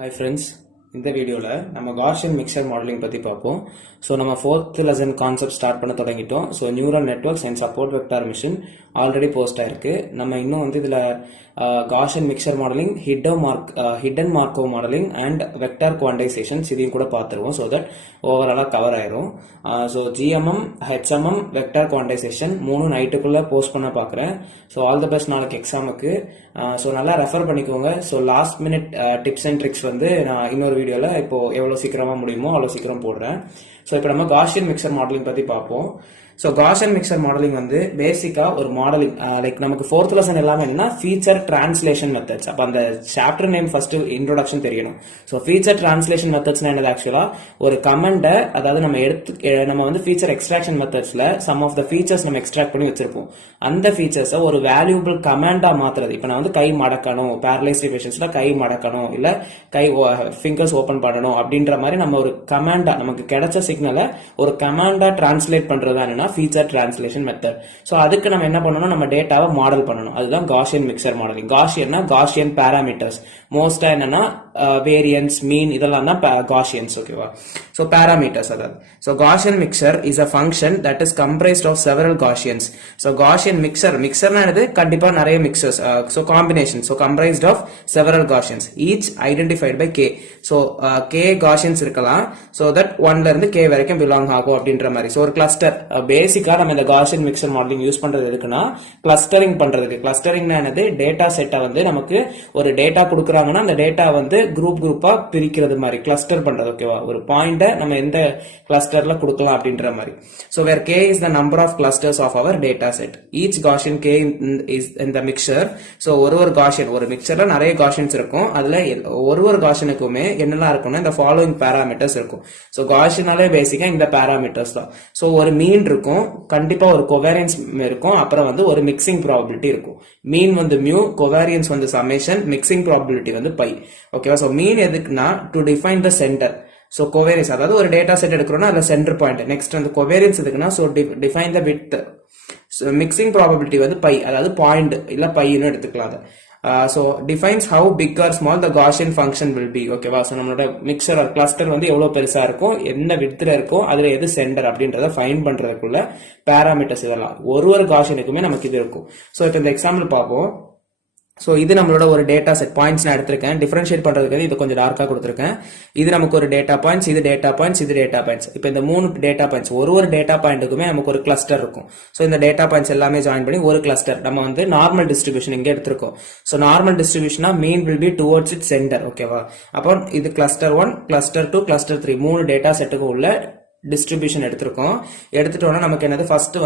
Hi friends, இந்த வீடியோவில் நம்ம காஷியன் மிக்சர் மாடலிங் பற்றி பார்ப்போம். ஸோ நம்ம 4th லெசன் கான்செப்ட் ஸ்டார்ட் பண்ண தொடங்கிட்டோம். So neural networks and support vector machine already post ஆயிருக்கு. நம்ம இன்னும் இதில் Gaussian mixture modelling, hidden Markov modelling and vector quantizations இதையும் கூட பார்த்துருவோம். ஸோ தட் ஓவராலாக கவர் ஆயிரும். So GMM, HMM, vector quantization 3 நைட்டுக்குள்ளே போஸ்ட் பண்ண பார்க்குறேன். ஸோ ஆல் த பெஸ்ட் நாளைக்கு எக்ஸாமுக்கு. ஸோ நல்லா ரெஃபர் பண்ணிக்கோங்க. So last minute tips and tricks நான் இன்னொரு வீடியோவில் இப்போ எவ்வளோ சீக்கிரமாக முடியுமோ அவ்வளோ சீக்கிரம் போடுறேன். ஸோ இப்போ நம்ம காஷியன் மிக்சர் மாடலிங் பற்றி பார்ப்போம். ஸோ காஷியன் மிக்சர் மாடலிங் பேசிக்கா ஒரு மாடலிங் லைக் நமக்கு 4th லெசன் எல்லாமே என்னன்னா ஃபீச்சர் டிரான்ஸ்லேஷன் மெத்தட்ஸ். அப்போ அந்த சாப்டர் நேம் ஃபர்ஸ்ட் இன்ட்ரோடக்ஷன் தெரியணும். ஸோ ஃபீச்சர் டிரான்ஸ்லேஷன் மெத்தட்ஸ் என்னது? ஆக்சுவலா ஒரு கமெண்டை, அதாவது நம்ம ஃபீச்சர் எக்ஸ்ட்ராக்ஷன் மெத்தட்ஸ்ல சம் ஆஃப் த ஃபீச்சர்ஸ் நம்ம எக்ஸ்ட்ராக்ட் பண்ணி வச்சிருப்போம். அந்த ஃபீச்சர்ஸை ஒரு வேல்யூபிள் கமெண்டா மாத்துறது. இப்போ நான் கை மடக்கணும், பேரலைஸ்ட் பேஷன்ஸ்ல கை மடக்கணும், இல்ல கை ஃபிங்கர்ஸ் ஓபன் பண்ணணும் அப்படின்ற மாதிரி நம்ம ஒரு கமாண்டா, நமக்கு கிடைச்ச சிக்னலை ஒரு கமாண்டா டிரான்ஸ்லேட் பண்றது என்னன்னா ஃபீச்சர் டிரான்ஸ்லேஷன் மெத்தட். சோ அதுக்கு நம்ம என்ன பண்ணணும்? நம்ம டேட்டாவை மாடல் பண்ணணும். அதுதான் காஷியன் மிக்சர் மாடலிங். காஷியன்னா காஷியன் பாராமீட்டர்ஸ், மோஸ்டா என்னன்னா வேரியன்ஸ், மீன், இதெல்லாம் தான் காஷியன்ஸ். ஓகேவா? சோ பாராமீட்டர்ஸ் அதாவது. So Gaussian mixture is a function that is comprised of several Gaussians. So Gaussian மிக்சர்னா என்னது? கண்டிப்பா நிறைய mixtures. So combination, so comprised of several Gaussians, each identified by k. So k Gaussians இருக்கலாம். So that 1ல இருந்து k வரைக்கும் belong ஆகும் அப்படின்ற மாதிரி. So ஒரு கிளஸ்டர் பேசிக்கா நம்ம இந்த காஷியன் மிக்சர் மாடலிங் யூஸ் பண்றது எதுக்குன்னா கிளஸ்டரிங் பண்றதுக்கு. கிளஸ்டரிங்னா என்னது? டேட்டா செட்டை நமக்கு ஒரு டேட்டா கொடுக்குறாங்கன்னா அந்த டேட்டா குரூப்பா பிரிக்கிறது மாதிரி கிளஸ்டர் பண்றது. ஓகேவா? ஒரு பாயிண்ட நம்ம எந்த கிளஸ்டர்ல கொடுக்கலாம் அப்படின்ற மாதிரி. So where k is the number of clusters of our data set, each Gaussian k is in the mixture. So ஒரு Gaussian, ஒரு மிக்சர்ல நிறைய Gaussians இருக்கும். அதுல ஒரு Gaussianக்குமே என்னெல்லாம் இருக்கும்னா இந்த ஃபாலோயிங் பாராமீட்டர்ஸ் இருக்கும். So Gaussianனாலே பேசிக்கா இந்த பாராமீட்டர்ஸ் தான். So ஒரு மீன் இருக்கும், கண்டிப்பா ஒரு கோவேரியன்ஸ் இருக்கும், அப்புறம் ஒரு மிக்சிங் ப்ராபபிலிட்டி இருக்கும். Mean mu, covariance summation, mixing probability pi. ஓகேவா? சோ மீன் எதுக்குன்னா to define the centre. So covariance, அதாவது ஒரு டேட்டா செட் எடுக்கிறோம்னா அதுல சென்டர் பாயிண்ட். நெக்ஸ்ட் கோவேரியன்ஸ் எதுக்குன்னா so define the width. Mixing probability pi, அதாவது பாயிண்ட் இல்ல பைன்னு எடுத்துக்கலாம் அதை. So defines how big or small the Gaussian function will be. ஓகேவா? சோ நம்மளோட மிக்சர் ஆர் கிளஸ்டர் எவ்வளவு பெருசா இருக்கும், என்ன விட்த்ல இருக்கும், அதுல எது சென்டர் அப்படின்றத ஃபைண்ட் பண்றதுக்குள்ள பாராமீட்டர்ஸ் இதெல்லாம் ஒரு Gaussianக்குமே நமக்கு இது இருக்கும். சோ இப்போ இந்த எக்ஸாம்பிள் பார்ப்போம். சோ இது நம்மளோட ஒரு டேட்டா செட். பாயிண்ட்ஸ் நான் எடுத்திருக்கேன். டிஃபரன்ஷியேட் பண்றதுக்கு இது கொஞ்சம் டார்க்கா கொடுத்திருக்கேன். இது நமக்கு ஒரு டேட்டா பாயிண்ட்ஸ், இது டேட்டா பாயிண்ட்ஸ், இது டேட்டா பாயிண்ட்ஸ். இப்போ இந்த 3 டேட்டா பாயிண்ட்ஸ், ஒரு டேட்டா பாயிண்ட்டுக்குமே நமக்கு ஒரு கிளஸ்டர் இருக்கும். சோ இந்த டேட்டா பாயிண்ட்ஸ் எல்லாமே ஜாயின் பண்ணி ஒரு கிளஸ்டர். நம்ம நார்மல் டிஸ்ட்ரிபியூஷன் இங்க எடுத்திருக்கோம். சோ நார்மல் டிஸ்ட்ரிபியூஷனா mean will be towards it centre. ஓகேவா? அப்போ இது கிளஸ்டர் 1, கிளஸ்டர் 2, கிளஸ்டர் 3 3 டேட்டா செட்டுக்கு உள்ள டிஸ்ட்ரிபியூஷன் எடுத்திருக்கோம். எடுத்துட்டோம்னா நமக்கு என்னது? ஃபர்ஸ்ட்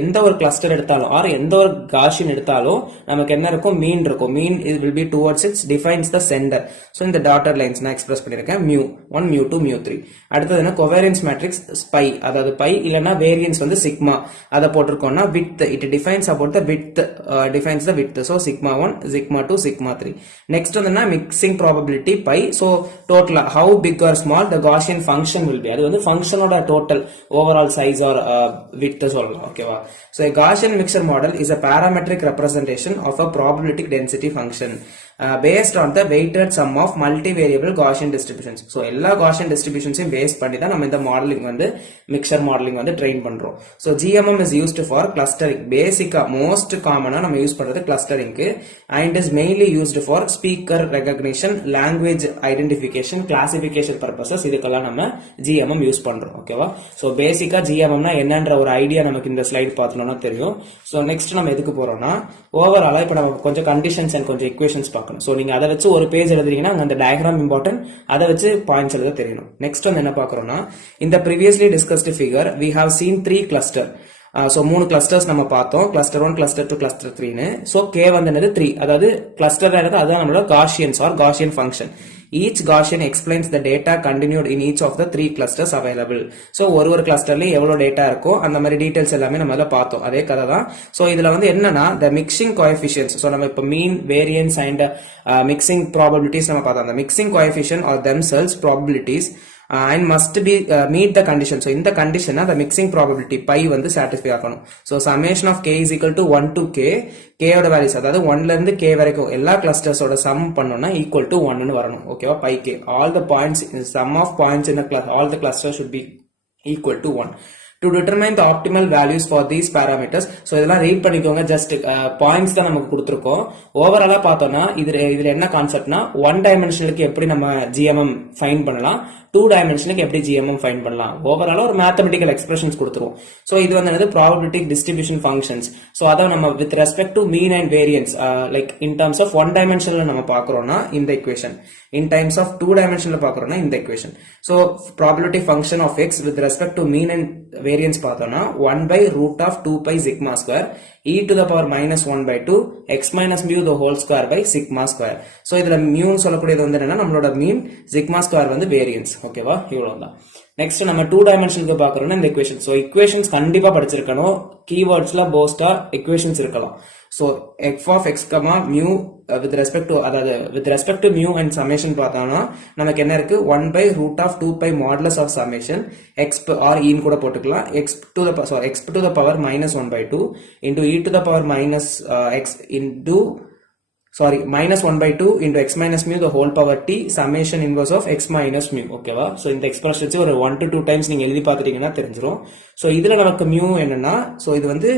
எந்த ஒரு கிளஸ்டர் எடுத்தாலும் ஆர் எந்த ஒரு Gaussian எடுத்தாலும் நமக்கு என்ன இருக்கும்? மீன் இருக்கும். மீன் it will be towards it defines the center. So இந்த டாட்டட் லைன்ஸ் நான் எக்ஸ்பிரஸ் பண்ணிருக்கேன். mu1, mu2, mu3. அடுத்தது என்ன? கோவேரியன்ஸ் மேட்ரிக்ஸ் பை, அதாவது பை இல்லனா வேரியன்ஸ் சிக்மா. அத போட்டுருக்கோம்னா width, it defines about the width, defines the width. So sigma 1, sigma 2, sigma 3. Next mixing probability pi. So total how big or small the Gaussian function will be. அது function total overall size or width சொல்லலாம். ஓகேவா? So a Gaussian mixer model is a parametric representation of a probabilistic density function based on the weighted sum of multivariable Gaussian distributions. So எல்லா Gaussian distributions base பண்ணி தான் நம்ம இந்த modelling mixer modelling train பண்றோம். So GMM is used for clustering. பேசிக்கா most காமனா நம்ம use பண்றது கிளஸ்டரிங்க்கு and is mainly used for speaker recognition, language identification, classification purposes. இதுக்கெல்லாம் நம்ம GMM யூஸ் பண்றோம். ஓகேவா? சோ பேசிக்கா GMMனா என்னன்ற ஒரு ஐடியா நமக்கு இந்த ஸ்லைட் பார்த்தோம்னா தெரியும். சோ நெக்ஸ்ட் நம்ம எதுக்கு போறோம்னா ஓவராலா இப்போ நம்ம கொஞ்சம் கண்டிஷன்ஸ் அண்ட் கொஞ்சம் ஈக்குவேஷன்ஸ் பார்க்கணும். சோ நீங்க அதை வச்சு ஒரு பேஜ் எழுதுறீங்கன்னா அந்த டயக்ராம் இம்பார்ட்டன்ட், அதை வச்சு பாயிண்ட்ஸ் எழுத தெரியணும். நெக்ஸ்ட் என்ன பார்க்கறோம்னா இந்த previously discussed figure we have seen 3 cluster. So 3 clusters நம்ம பார்த்தோம். Cluster 1, cluster 2, cluster 3. So k என்னது 3, அதாவது கிளஸ்டர் அதான் நம்மளோட Gaussians or Gaussian function. Each Gaussian explains the data continued in each of the 3 clusters available. So ஒரு கிளஸ்டர்ல எவ்வளவு data இருக்கோ அந்த மாதிரி டீடைல்ஸ் எல்லாமே நம்ம பார்த்தோம். அதே கதை தான். சோ இதுல என்னன்னா the mixing coefficients. சோ நம்ம இப்ப mean, variance and mixing probabilities நம்ம பார்த்தோம். அந்த mixing coefficient or themselves probabilities and must be meet the condition. So இந்த condition the mixing probability pi வந்து satisfy ஆகணும். So summation of k is equal to 1 to k, k ஓட values அதாவது 1ல இருந்து k வரைக்கும் எல்லா clusters ஓட sum பண்ணோம்னா equal to 1 ன்னு வரணும். ஓகேவா? pi k, all the points, sum of points in a class, all the clusters should be equal to 1. To determine the optimal values for these parameters, so இதெல்லாம் read பண்ணிக்கோங்க. Just points தான் நமக்கு கொடுத்துருக்கோம். ஓவராலா பார்த்தோம்னா இதுல என்ன கான்செப்ட்னா, 1 டைமென்ஷனுக்கு எப்படி நம்ம ஜிஎம்எம் ஃபைன் பண்ணலாம், 2 டைமென்ஷனுக்கு எப்படி ஜிஎம்எம் ஃபைன் பண்ணலாம், ஓவராலா ஒரு மேத்தமெட்டிக்கல் எக்ஸ்பிரஷன்ஸ் கொடுத்துருவோம். ஸோ இது வந்து ப்ராபபிலிட்டி டிஸ்ட்ரிபியூஷன் ஃபங்க்ஷன்ஸ். ஸோ அதை நம்ம with respect to mean and variance, like in terms of 1 டைமென்ஷன்ல நம்ம பார்க்கறோம்னா இந்த equation, in terms of 2 dimensional பார்க்கறோம்னா இந்த equation. So probability function of x with respect to mean and variance பார்த்தோம்னா 1 by root of 2 pi sigma square e to the power minus 1 by 2 x minus mu the whole square by sigma square. So இதுல mu சொல்லக்கூடியது வந்து என்னன்னா நம்மளோட mean, sigma square வந்து variance. ஓகேவா? இவ்வளவுதான். Next நம்ம 2 டைமென்ஷனுக்கு பார்க்கறோம்னா இந்த equation. So equations கண்டிப்பா படிச்சிருக்கணும். கீவேர்ட்ஸ்ல போஸ்டா equations இருக்கலாம். So f of x, mu with respect to mu and summation பார்த்தோம்னா நமக்கு என்ன இருக்கு, 1 by root of 2 pi modulus of summation x or e கூட போட்டுக்கலாம், x to the power minus 1 by 2 into e to the power minus minus 1 by 2 into x minus mu the whole power t summation inverse of x minus mu. ஓகேவா? So இந்த expressions ஒரு 1 to 2 times நீங்க எழுதி பார்த்துட்டீங்கன்னா தெரிஞ்சிரும். So இதுல நமக்கு mu என்னன்னா, சோ இது வந்து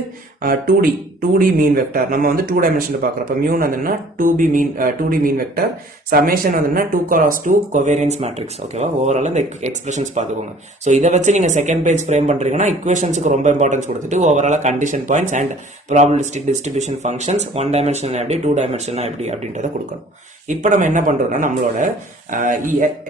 2D மீன் வெக்டர். நம்ம வந்து 2 டைமென்ஷன்ல பார்க்கறப்ப mu என்னன்னா 2D மீன் வெக்டர், சம்மேஷன் வந்து 2 cross 2 கோவேரியன்ஸ் மேட்ரிக்ஸ். ஓகேவா? ஓவரால் இந்த எக்ஸ்பிரஷன்ஸ் பாத்துக்கோங்க. சோ இத வச்சு நீங்க செகண்ட் பேஜ் ஃப்ரேம் பண்றீங்கன்னா ஈக்குவேஷன்ஸ்க்கு ரொம்ப இம்பார்ட்டன்ஸ் கொடுத்துட்டு overall condition points and probabilistic distribution functions 1 dimension எப்படி 2 டைமென்ஷன் எப்படி அப்படின்றத கொடுக்கணும். இப்போ நம்ம என்ன பண்றோம்னா நம்மளோட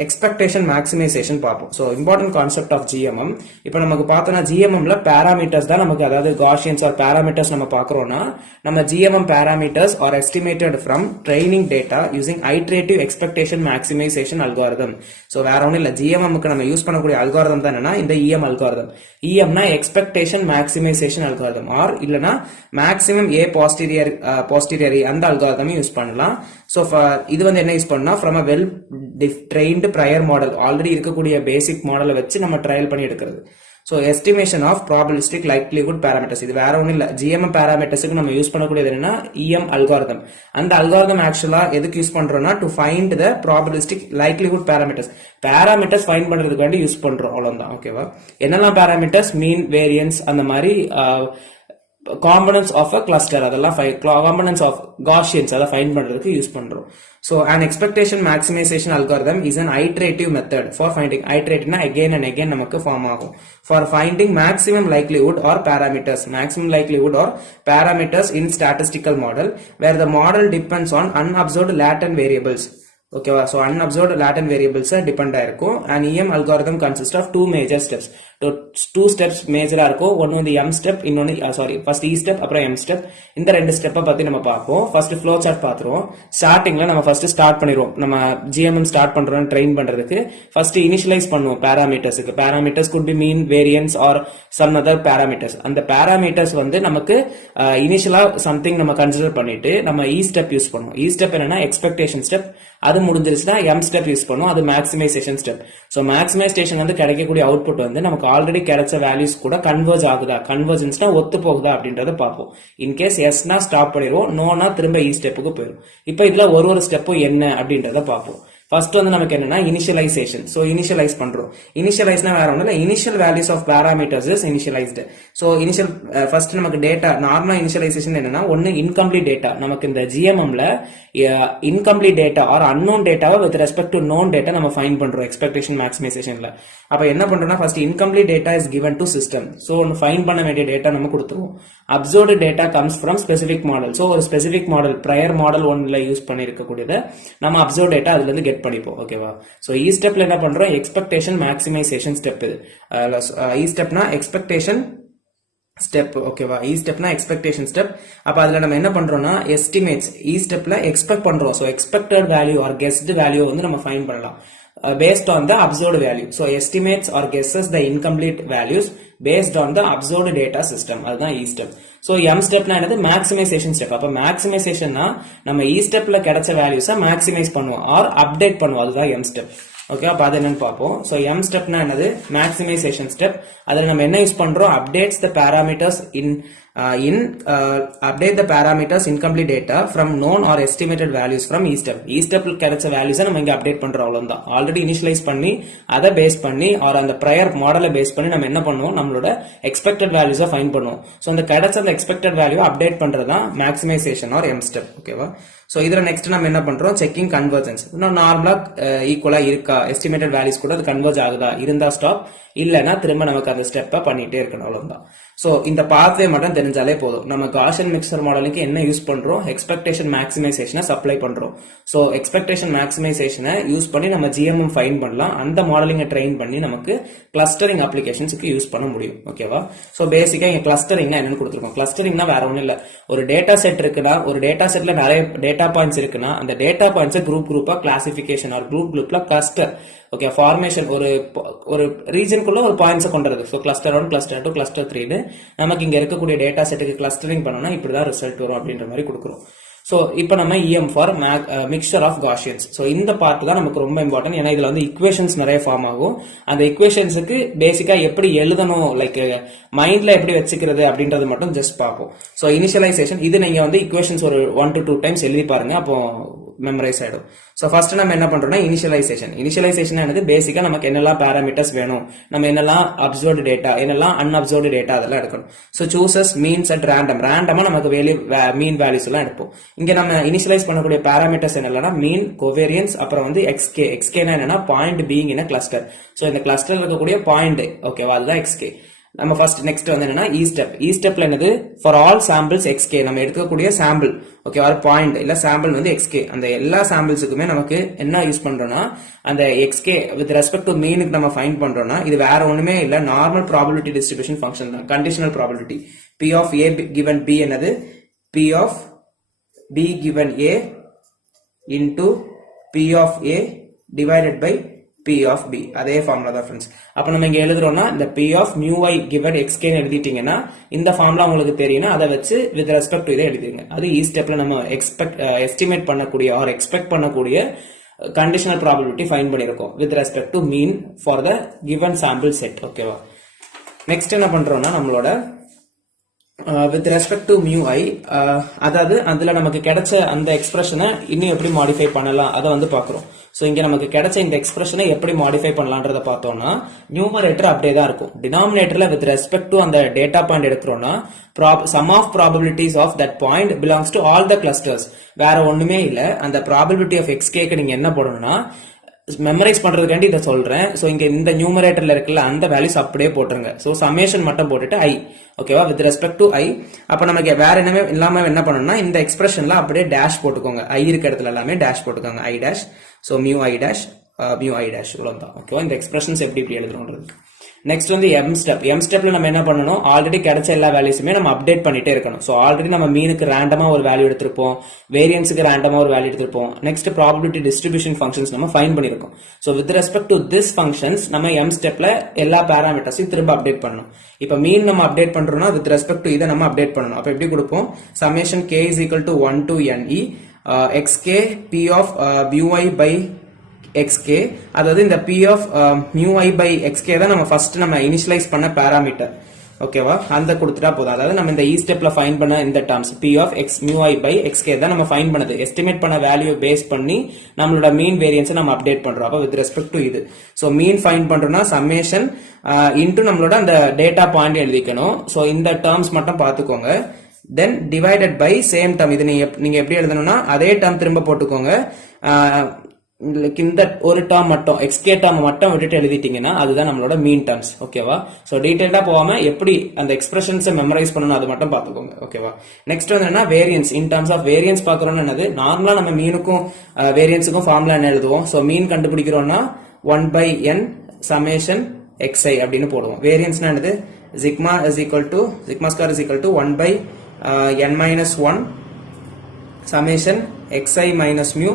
எக்ஸ்பெக்டேஷன் மேக்ஸிமைசேஷன் பார்ப்போம். So important concept of GMM. இப்போ நமக்கு பார்த்தோம்னா ஜிஎம்எம்ல பேராமீட்டர்ஸ் தான் நமக்கு, அதாவது காஷியன்ஸ் ஆர் பேராமீட்டர்ஸ் நம்ம பார்க்கறோம்னா நம்ம GMM parameters are estimated from training data using iterative expectation maximization algorithm. So வேற ஒன்றும் இல்லை, ஜிஎம்எம்க்கு நம்ம யூஸ் பண்ணக்கூடிய அல்காரிதம் தான் என்னன்னா இந்த இஎம் அல்காரிதம். இஎம்னா எக்ஸ்பெக்டேஷன் மேக்ஸிமைசேஷன் அல்காரிதம், ஆர் இல்லனா மேக்ஸிமம் ஏ போஸ்டீரியரி அந்த அல்காரிதம் யூஸ் பண்ணலாம். ஸோ இது வந்து என்ன யூஸ் பண்ணா, from a well trained prior model, already இருக்கக்கூடிய பேசிக் மாடலை வச்சு நம்ம ட்ரையல் பண்ணி எடுக்கிறது. So estimation of probabilistic likelihood parameters, இது வேற ஒன்றும் இல்லை, ஜிஎம்எம் பேராமீட்டர்ஸுக்கு நம்ம யூஸ் பண்ணக்கூடியது என்னன்னா இஎம் அல்காரிதம். அந்த அல்காரிதம் ஆக்சுவலா எதுக்கு யூஸ் பண்றோம்னா to find the probabilistic likelihood parameters find பண்றதுக்கு வேண்டி யூஸ் பண்றோம். அவ்வளவுதான். ஓகேவா? என்னெல்லாம் பேராமீட்டர்ஸ், மீன், வேரியன்ஸ், அந்த மாதிரி காம்பனன்ட்ஸ் ஆஃப் அ கிளஸ்டர், அதெல்லாம் காம்பனன்ட்ஸ் ஆஃப் காஷியன்ஸ் அதை ஃபைண்ட் பண்றதுக்கு யூஸ் பண்றோம். So an expectation maximization algorithm is an iterative method for finding, iterative again and again நமக்கு ஃபார்ம் ஆகும், for finding maximum likelihood or parameters in statistical model where the model depends on unobserved latent variables. ஓகேவா? So unobserved latent variables depend ஆயிருக்கும். And EM algorithm consist of 2 major steps. 2 steps மேஜரா இருக்கும். ஒன்னு வந்து M step, இன்னொன்னு first E step, அப்புறம் M step. இந்த 2 ஸ்டெப்பை பத்தி நம்ம பார்ப்போம். ஃபர்ஸ்ட் ஃப்ளோ சார்ட் பாத்துருவோம். ஸ்டார்டிங்ல நம்ம ஃபர்ஸ்ட் ஸ்டார்ட் பண்ணிடுவோம். நம்ம ஜிஎம்எம் ஸ்டார்ட் பண்றோம் ட்ரெயின் பண்றதுக்கு ஃபர்ஸ்ட் இனிஷியலைஸ் பண்ணுவோம் பேராமீட்டர்ஸ்க்கு. Parameters could be mean, variance or some other parameters. அந்த பேராமீட்டர்ஸ் வந்து நமக்கு இனிஷியலா சம்திங் நம்ம கன்சிடர் பண்ணிட்டு நம்ம இ ஸ்டெப் யூஸ் பண்ணுவோம். இ ஸ்டெப் என்னன்னா எக்ஸ்பெக்டேஷன் ஸ்டெப். அது முடிஞ்சிருச்சுன்னா எம் ஸ்டெப் யூஸ் பண்ணுவோம், அது மேக்ஸிமைசேஷன் ஸ்டெப். ஸோ மேக்ஸிமைசேஷன் வந்து கிடைக்கக்கூடிய அவுட்புட் வந்து நமக்கு ஆல்ரெடி கிடைச்ச வேல்யூஸ் கூட கன்வர்ஜ் ஆகுதா, கன்வர்ஜன்ஸ்னா ஒத்து போகுதா அப்படின்றத பார்ப்போம். இன்கேஸ் எஸ்னா ஸ்டாப் பண்ணிடுவோம், நோனா திரும்ப இ ஸ்டெப்புக்கு போயிடும். இப்போ இதுல ஒரு ஸ்டெப்பும் என்ன அப்படின்றத பார்ப்போம். ஃபர்ஸ்ட் வந்து நமக்கு என்னன்னா இனிஷியலைசேஷன். சோ இனிஷியலைஸ் பண்றோம். இனிஷியலைஸ்னா வேற ஒண்ணும் இல்ல, initial values of parameters is initialized. So initial first நமக்கு டேட்டா, நார்மலா இனிஷியலைசேஷன் என்னன்னா ஒன்னு இன்கம்ப்ளீட் டேட்டா. நமக்கு இந்த ஜிஎம்எம்ல இன்கம்ப்ளீட் டேட்டா ஆர் அன்னோன் டேட்டாவை with respect to known data நம்ம ஃபைண்ட் பண்றோம் எக்ஸ்பெக்டேஷன் மேக்ஸிமைசேஷன்ல. அப்ப என்ன பண்றோம்னா first incomplete data is given to system. So ஒன்னு ஃபைண்ட் பண்ண வேண்டிய டேட்டா நம்ம கொடுத்துருவோம். Observed data comes from specific model. So ஒரு ஸ்பெசிபிக் மாடல், ப்ரையர் மாடல் ஒன்ல யூஸ் பண்ணிருக்கக்கூடியது நம்ம அப்சர்வ் டேட்டா அதுல இருந்து கெட் பண்ணிப்போம். ஓகேவா? சோ இ ஸ்டெப்ல என்ன பண்றோம், எக்ஸ்பெக்டேஷன் மேக்ஸிமைசேஷன் ஸ்டெப். இது இ ஸ்டெப்னா எக்ஸ்பெக்டேஷன் ஸ்டெப். ஓகேவா? இ ஸ்டெப்னா எக்ஸ்பெக்டேஷன் ஸ்டெப். அப்ப அதுல நம்ம என்ன பண்றோம்னா எஸ்டிமேட்ஸ், இ ஸ்டெப்ல எக்ஸ்பெக்ட் பண்றோம். So expected value or guessed value வந்து நம்ம ஃபைண்ட் பண்ணலாம் based on the observed value. So estimates or guesses the incomplete values based on the observed data system. அதுதான் E step. So M step னா என்னது, maximization step. அப்ப maximization னா நம்ம E stepல கிடைச்ச values maximize பண்ணுவோம் or update பண்ணுவோம். அதுதான் M step. ஓகே, அப்ப அது என்னன்னு பார்ப்போம். ஸோ எம் ஸ்டெப்னா என்னது, மேக்ஸிமைசேஷன் ஸ்டெப். அதில் நம்ம என்ன யூஸ் பண்றோம், updates the parameters update the parameters incomplete data from known or estimated values from E step. E step கிடைச்ச values நம்ம இங்க அப்டேட் பண்றோம், அவ்வளவுதான். ஆல்ரெடி இனிஷியலைஸ் பண்ணி அதை பேஸ் பண்ணி ஆர் அந்த ப்ரையர் மாடலை பேஸ் பண்ணி நம்ம என்ன பண்ணுவோம், நம்மளோட எக்ஸ்பெக்டட் வேல்யூஸை ஃபைண்ட் பண்ணுவோம். ஸோ அந்த கிடைச்ச அந்த எக்ஸ்பெக்டட் வேல்யூ அப்டேட் பண்றது தான் மேக்ஸிமைசேஷன் ஆர் எம் ஸ்டெப். ஓகேவா? ஸோ இதுல நெக்ஸ்ட் நம்ம என்ன பண்றோம், செக்கிங் கன்வர்ஜன்ஸ். இன்னும் நார்மலா ஈக்குவலா இருக்கா, எஸ்டிமேட்டட் வேல்யூஸ் கூட அது கன்வர்ஜ் ஆகுதா, இருந்தா ஸ்டாப், இல்லைன்னா திரும்ப நமக்கு அந்த ஸ்டெப்பை பண்ணிட்டே இருக்கணும், அவ்வளவுதான். ஸோ இந்த பாத்வே மட்டும் தெரிஞ்சாலே போதும். நம்ம காஷியன் மிக்சர் மாடலுக்கு என்ன யூஸ் பண்றோம், எக்ஸ்பெக்டேஷன் மேக்ஸிமைசேஷனை சப்ளை பண்றோம். ஸோ எக்ஸ்பெக்டேஷன் மேக்ஸிமைசேஷனை யூஸ் பண்ணி நம்ம ஜிஎம்எம் ஃபைண்ட் பண்ணலாம். அந்த மாடலிங்கை ட்ரெயின் பண்ணி நமக்கு கிளஸ்டரிங் அப்ளிகேஷன்ஸ்க்கு யூஸ் பண்ண முடியும். ஓகேவா? ஸோ பேசிக்கா இங்க கிளஸ்டரிங்னா என்னன்னு கொடுத்துருக்கோம். கிளஸ்டரிங்னா வேற ஒன்றும் இல்லை, ஒரு டேட்டா செட் இருக்குன்னா, ஒரு டேட்டா செட்ல நிறைய டேட்டா பாயிண்ட்ஸ் இருக்குன்னா, அந்த டேட்டா பாயிண்ட்ஸ் குரூப்பா கிளாசிபிகேஷன் ஆர் குரூப்ல கிளஸ்டர். ஓகே, ஃபார்மேஷன் ஒரு ரீஜனுக்குள்ள ஒரு பாயிண்ட்ஸ் கொண்டது. ஸோ கிளஸ்டர் 1, கிளஸ்டர் 2, கிளஸ்டர் 3 நமக்கு இங்க இருக்கக்கூடிய டேட்டா செட்டுக்கு கிளஸ்டரிங் பண்ணோம்னா இப்படிதான் ரிசல்ட் வரும் அப்படின்ற மாதிரி கொடுக்குறோம். ஸோ இப்போ நம்ம EM for mixture of Gaussians. So இந்த பார்ட் தான் நமக்கு ரொம்ப இம்பார்ட்டன்ட். ஏன்னா இதுல வந்து இக்குவேஷன்ஸ் நிறைய ஃபார்ம் ஆகும். அந்த இக்குவேஷன்ஸுக்கு பேசிக்கா எப்படி எழுதணும், லைக் மைண்ட்ல எப்படி வச்சுக்கிறது அப்படின்றது மட்டும் ஜஸ்ட் பார்ப்போம். ஸோ இனிஷியலைசேஷன் இது நீங்க வந்து இக்குவேஷன்ஸ் ஒரு 1 to 2 டைம்ஸ் எழுதி பாருங்க, அப்போ மெமரைஸ் ஆயிடும். ஸோ ஃபர்ஸ்ட் நம்ம என்ன பண்றோம்னா இனிஷியலைசேஷன். இனிஷியலைசேஷன் என்னது, பேசிக்கா நமக்கு என்னெல்லாம் பேராமீட்டர்ஸ் வேணும், நம்ம என்னெல்லாம் அப்சர்வ்டு டேட்டா, என்னெல்லாம் அன்அப்சர்வ்டு டேட்டா அதெல்லாம் எடுக்கணும். ஸோ சூசஸ் மீன்ஸ் அட் ரேண்டமா நமக்கு மீன் வேல்யூஸ் எல்லாம் எடுப்போம். இங்க நம்ம இனிஷியலைஸ் பண்ணக்கூடிய பேராமீட்டர்ஸ் என்னன்னா மீன், கோவேரியன்ஸ், அப்புறம் வந்து எக்ஸ்கே. எக்ஸ்கேனா என்னன்னா point being in cluster. So இந்த கிளஸ்டர் இருக்கக்கூடிய பாயிண்ட், ஓகேவா, அதுதான் எக்ஸ்கே. நம்ம ஃபர்ஸ்ட் நெக்ஸ்ட் வந்து என்னன்னா இ ஸ்டெப். இ ஸ்டெப்ல என்னது, ஃபார் ஆல் சாம்பிள்ஸ் எக்ஸ்கே. நம்ம எடுக்கக்கூடிய சாம்பிள், ஓகேவா, பாயிண்ட் இல்ல சாம்பிள் வந்து எக்ஸ்கே. அந்த எல்லா சாம்பிள்ஸுக்குமே நமக்கு என்ன யூஸ் பண்றோம்னா அந்த எக்ஸ்கே வித் ரெஸ்பெக்ட் டு மீனுக்கு நம்ம ஃபைண்ட் பண்றோம்னா இது வேற ஒண்ணுமே இல்ல, நார்மல் ப்ராபபிலிட்டி டிஸ்ட்ரிபியூஷன் ஃபங்க்ஷன் தான். Conditional probability P of A given B என்னது, P of B given A into P of A divided by P of B. அதே ஃபார்முலா தான் ஃப்ரெண்ட்ஸ். அப்ப நம்ம இங்க எழுதுறோம்னா இந்த P of mu y given xk ன்னு எழுதிட்டீங்கன்னா இந்த ஃபார்முலா உங்களுக்கு தெரியும்னா அதை வச்சு வித் ரெஸ்பெக்ட் டு இதை எழுதிடுங்க. அது ஈ ஸ்டெப்ல நம்ம எஸ்டிமேட் பண்ணக்கூடிய ஆர் எக்ஸ்பெக்ட் பண்ணக்கூடிய கண்டிஷனல் ப்ராபபிலிட்டி ஃபைண்ட் பண்ணிருக்கோம் with respect to mean for the given sample set. ஓகேவா? நெக்ஸ்ட் என்ன பண்றோம்னா நம்மளோட வித் ரெஸ்பெக்ட் டு மியூ ஐ, அதாவது அதுல நமக்கு கிடைச்ச அந்த எக்ஸ்பிரஷனை இன்னும் எப்படி மாடிஃபை பண்ணலாம் அதை வந்து பாக்குறோம். சோ இங்க நமக்கு கிடைச்ச இந்த எக்ஸ்பிரஷனை எப்படி மாடிஃபை பண்ணலாம்ன்றத பார்த்தோம்னா நியூமரேட்டர் அப்படியே தான் இருக்கும். டினாமினேட்டர்ல வித் ரெஸ்பெக்ட் டு அந்த டேட்டா பாயிண்ட் எடுக்கிறோம்னா sum of probabilities of that point belongs to all the clusters. வேற ஒண்ணுமே இல்ல, அந்த probability of xk க்கு நீங்க என்ன போடணும்னா மெமரைஸ் பண்றதுக்காண்டி இதை சொல்றேன். சோ இங்க இந்த நியூமரேட்டர்ல இருக்குல்ல அந்த வேல்யூஸ் அப்படியே போட்டுருங்க. சோ சமேஷன் மட்டும் போட்டுட்டு ஐ, ஓகேவா, வித் ரெஸ்பெக்ட் டு ஐ. அப்ப நமக்கு வேற என்னமே இல்லாம என்ன பண்ணணும்னா இந்த எக்ஸ்பிரஷன்ல அப்படியே டேஷ் போட்டுக்கோங்க. ஐ இருக்க இடத்துல எல்லாமே டேஷ் போட்டுக்கோங்க. I dash, so mu I dash, mu I dash, இவ்வளவுதான். ஓகேவா? இந்த எக்ஸ்பிரஷன்ஸ் எப்படி எழுதுறோம்ன்றது. நெக்ஸ்ட் வந்து எம் ஸ்டெப். எம் ஸ்டெப்ல நம்ம என்ன பண்ணணும், ஆல்ரெடி கிடைச்ச எல்லா வேல்யூஸுமே நம்ம அப்டேட் பண்ணிட்டே இருக்கணும். சோ ஆல்ரெடி நம்ம மீனுக்கு ரேண்டமா ஒரு வேல்யூ எடுத்திருப்போம், வேரியன்ஸுக்கு ரேண்டமா ஒரு வேல்யூ எடுத்திருப்போம். நெக்ஸ்ட் ப்ராபபிலிட்டி டிஸ்ட்ரிபியூஷன் ஃபங்க்ஷன்ஸ் நம்ம ஃபைண்ட் பண்ணிருக்கோம். So with respect to this functions நம்ம எம் ஸ்டெப்ல எல்லா பேராமீட்டர்ஸையும் திரும்ப அப்டேட் பண்ணணும். இப்ப மீன் நம்ம அப்டேட் பண்றோம்னா வித் ரெஸ்பெக்ட் டு இதை நம்ம அப்டேட் பண்ணணும். அப்ப எப்படி கொடுப்போம், summation k is equal to 1 to ne xk p of mu i by xk. அதாவது இந்த p of mu i by xk தான் நம்ம ஃபர்ஸ்ட் நம்ம இனிஷியலைஸ் பண்ண பேராமீட்டர். ஓகேவா? அந்த கொடுத்துட்டா போதும். அதாவது நம்ம இந்த ஈ ஸ்டெப்ல ஃபைண்ட் பண்ண இந்த terms p of x mu i by xk தான் நம்ம ஃபைண்ட் பண்ணது. எஸ்டிமேட் பண்ண வேல்யூ பேஸ் பண்ணி நம்மளோட மீன் வேரியன்ஸ் நம்ம அப்டேட் பண்றோம். அப்ப வித் ரெஸ்பெக்ட் டு இது சோ மீன் ஃபைண்ட் பண்றோம்னா சம்மேஷன் இன்டு நம்மளோட அந்த டேட்டா பாயிண்ட் எழுதிக்கணும். சோ இந்த டர்ம்ஸ் மட்டும் பாத்துக்கோங்க. Then divided by same term. இது நீங்க எப்படி எழுதணும்னா அதே டர்ம் திரும்ப போட்டுக்கோங்க. இந்த ஒரு டேர்ம் மட்டும் எக்ஸ்கே டேர்ம் மட்டும் விட்டுட்டு எழுதிட்டீங்கன்னா அதுதான் நம்மளோட மீன் டேர்ம்ஸ். ஓகேவா? சோ டீடைலா போகாம எப்படி அந்த எக்ஸ்பிரஷன்ஸ் மெமரைஸ் பண்ணணும் அது மட்டும் பாத்துக்கோங்க. ஓகேவா? நெக்ஸ்ட் வந்து என்ன, variance. In terms of variance பாக்குறோம்னு என்னது, நார்மலா நம்ம மீனுக்கும் வேரியன்ஸுக்கும் ஃபார்முலா என்ன எழுதுவோம். சோ மீன் கண்டுபிடிக்கிறோம்னா 1 by n summation xi அப்படின்னு போடுவோம். வேரியன்ஸ்னா என்னது, sigma square is equal to 1 by n minus 1 summation xi minus mu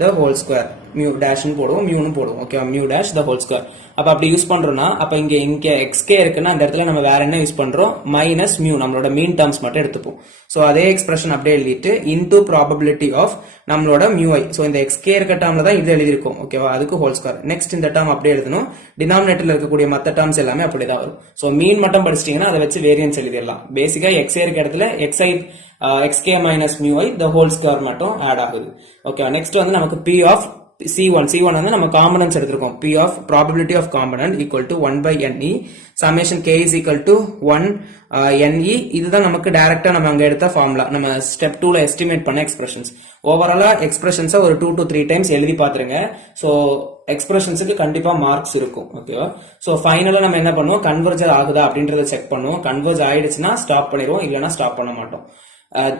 the whole square. Mu டேஷ்னு போடுவோம், மியூன்னு போடுவோம். Okay, mu dash the whole square. அப்ப அப்படி யூஸ் பண்றோம்னா அப்ப இங்க எக்ஸ்கே இருக்குன்னா அந்த இடத்துல நம்ம வேற என்ன யூஸ் பண்றோம், மைனஸ் மியூ நம்மளோட மீன் டேர்ம்ஸ் மட்டும் எடுத்துப்போம். சோ அதே எக்ஸ்பிரஷன் அப்படியே எழுதிட்டு இன்டூ ப்ராபபிலிட்டி ஆஃப் நம்மளோட மியூ ஐ. சோ இந்த எக்ஸ்கே இருக்க டேர்ம்ல தான் இது எழுதிருக்கோம். ஓகேவா, அதுக்கு ஹோல் ஸ்கொயர். நெக்ஸ்ட் இந்த டேர்ம் அப்படியே எழுதணும். டினாமினேட்டர்ல இருக்கக்கூடிய மத்த டேர்ம்ஸ் எல்லாமே அப்படிதான் வரும். சோ மீன் மட்டும் படிச்சிட்டீங்கன்னா அதை வச்சு வேரியன்ஸ் எழுதிடலாம். பேசிக்கா எக்ஸ்ஏ இருக்க இடத்துல xk minus mu i the whole square மட்டும் ஆட் ஆகுது. ஓகே, நெக்ஸ்ட் வந்து நமக்கு p of c1 வந்து நம்ம காம்பனன்ட்ஸ் எடுத்திருக்கோம். p of probability of component equal to 1 by ne summation k is equal to 1 ne. இதுதான் நமக்கு டைரக்டா நம்ம அங்க எடுத்த ஃபார்முலா, நம்ம ஸ்டெப் 2ல எஸ்டிமேட் பண்ண எக்ஸ்பிரஷன்ஸ். ஓவராலா எக்ஸ்பிரஷன்ஸை ஒரு 2 to 3 டைம்ஸ் எழுதி பாத்துருங்க. சோ எக்ஸ்பிரஷன்ஸுக்கு கண்டிப்பா மார்க்ஸ் இருக்கும். ஓகேவா, சோ ஃபைனலா நம்ம என்ன பண்ணுவோம், கன்வர்ஜர் ஆகுதா அப்படின்றத செக் பண்ணுவோம். கன்வர்ஜ் ஆயிடுச்சுன்னா ஸ்டாப் பண்ணிடுவோம், இல்லைன்னா ஸ்டாப் பண்ண மாட்டோம்.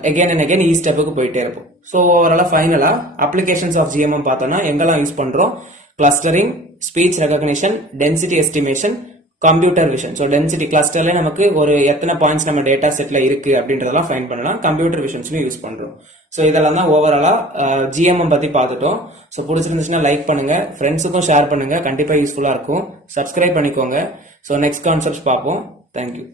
அகைன் அண்ட் அகைன் ஸ்டெப்புக்கு போயிட்டே இருப்போம். ஸோ ஓவராலா ஃபைனலா அப்ளிகேஷன்ஸ் ஆஃப் ஜிஎம்எம் பார்த்தோம்னா எங்கெல்லாம் யூஸ் பண்றோம், clustering, speech recognition, density estimation, computer vision. So density கிளஸ்டர்ல நமக்கு ஒரு எத்தனை பாயிண்ட்ஸ் நம்ம டேட்டா செட்ல இருக்கு அப்படின்றதெல்லாம் ஃபைன் பண்ணலாம். கம்ப்யூட்டர் விஷன்ஸ்லயும் யூஸ் பண்றோம். ஸோ இதெல்லாம் தான் ஓவராலா ஜிஎம்எம் பத்தி பார்த்துட்டோம். ஸோ பிடிச்சிருந்துச்சுன்னா லைக் பண்ணுங்க, ஃப்ரெண்ட்ஸுக்கும் ஷேர் பண்ணுங்க, கண்டிப்பா யூஸ்ஃபுல்லா இருக்கும். சப்ஸ்கிரைப் பண்ணிக்கோங்க. ஸோ நெக்ஸ்ட் கான்செப்ட்ஸ் பார்ப்போம். தேங்க்யூ.